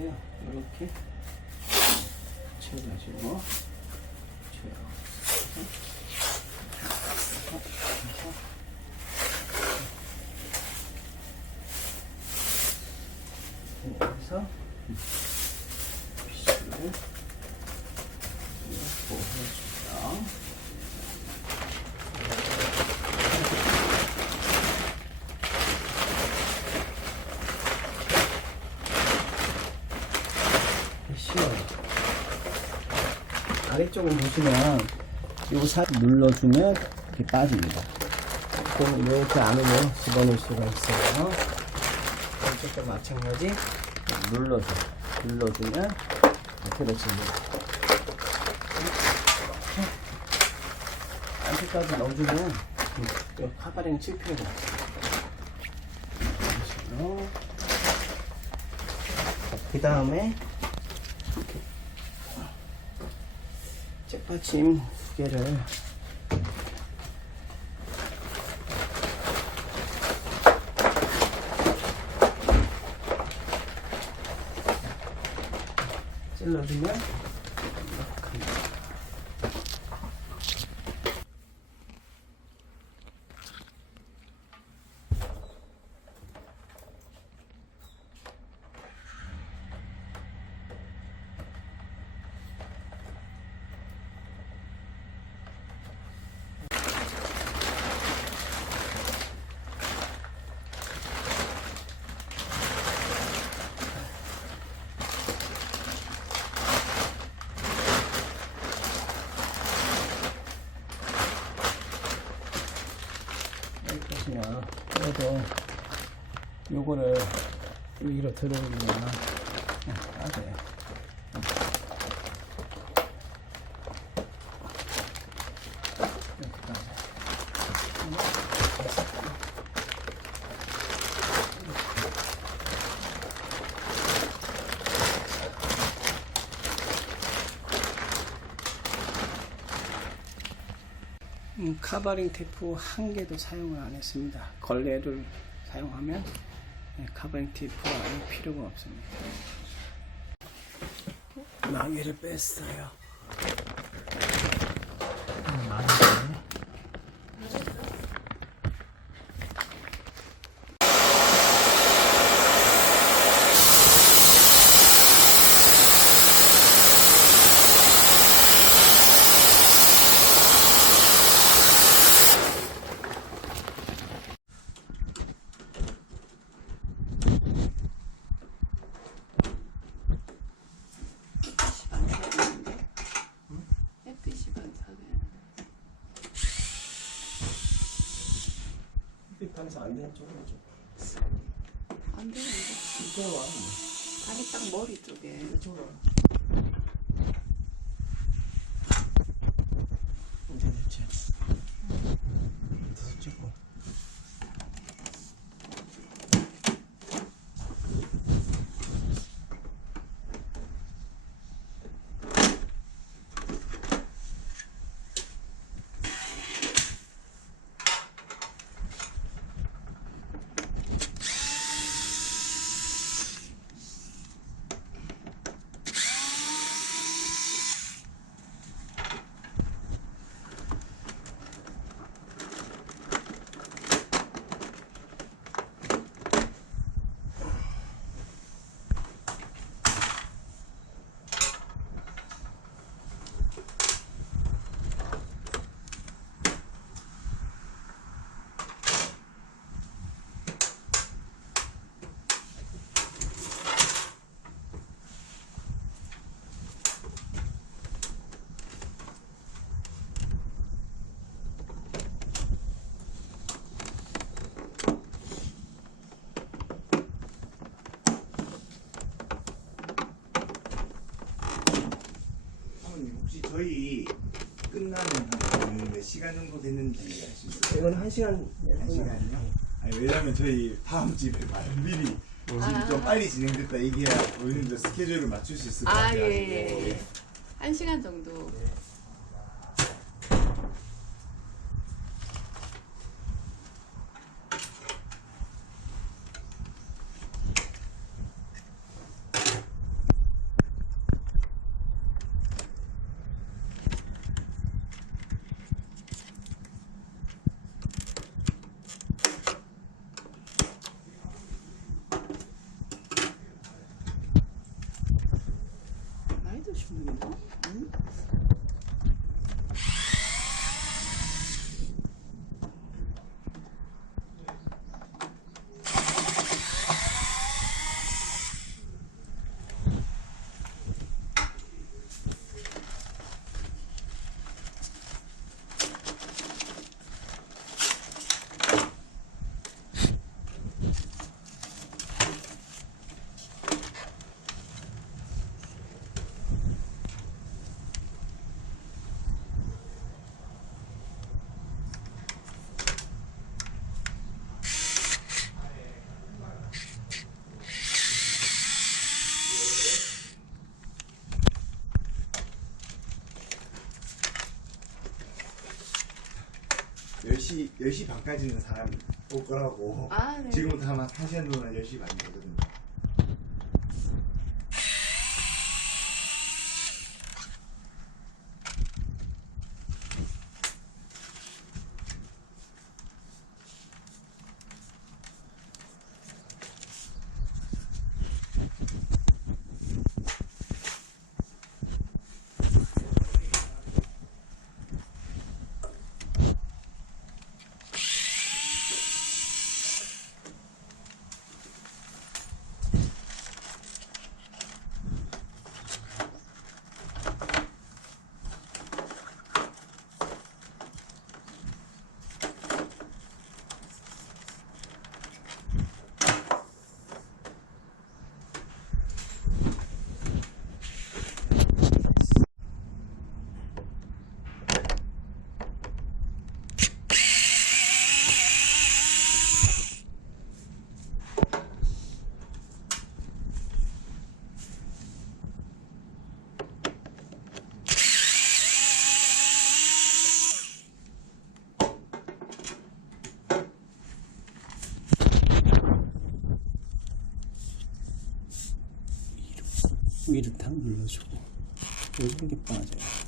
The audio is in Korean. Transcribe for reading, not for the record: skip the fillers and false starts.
이렇게 채워가지고 여기서 피쉬를 보호해줍니다. 아래쪽을 보시면 요 살 눌러주면 이렇게 빠집니다. 그럼 이렇게 안으로 집어넣을 수가 있어요. 이쪽도 마찬가지 눌러주면 이렇게 넣습니다. 안쪽까지 넣어주면 카바링 칠 필요가 없어요. 그 다음에 잭받침 두 개를 찔러주면 이렇게 합니다. 그래도 요거를 위로 들어오면 맞아요. 카바링 테이프 한 개도 사용을 안 했습니다. 걸레를 사용하면 카바링 테이프가 아예 필요가 없습니다. 마개를 뺐어요. 마개. 반사 안 되는 쪽으로 좀. 안 되는데. 이쪽으로 와. 아니 딱 머리 쪽에. 이쪽으로 와. 이제 됐지. 더 찍고. 저희 끝나면 한 몇 시간 정도 됐는지 알 수 있어요? 이건 1시간. 1시간이요? 아니, 왜냐면 저희 다음 집에 미리 집이 좀 빨리 진행됐다 얘기해야 우리는 스케줄을 맞출 수 있을 것 아, 같아요. 예. 1시간 정도. 10시 반까지는 사람 올 거라고. 아, 네. 지금부터 아마 1시간 동안 10시 반이 되거든요. 위를 탁 눌러주고 요즘 게 빠져요.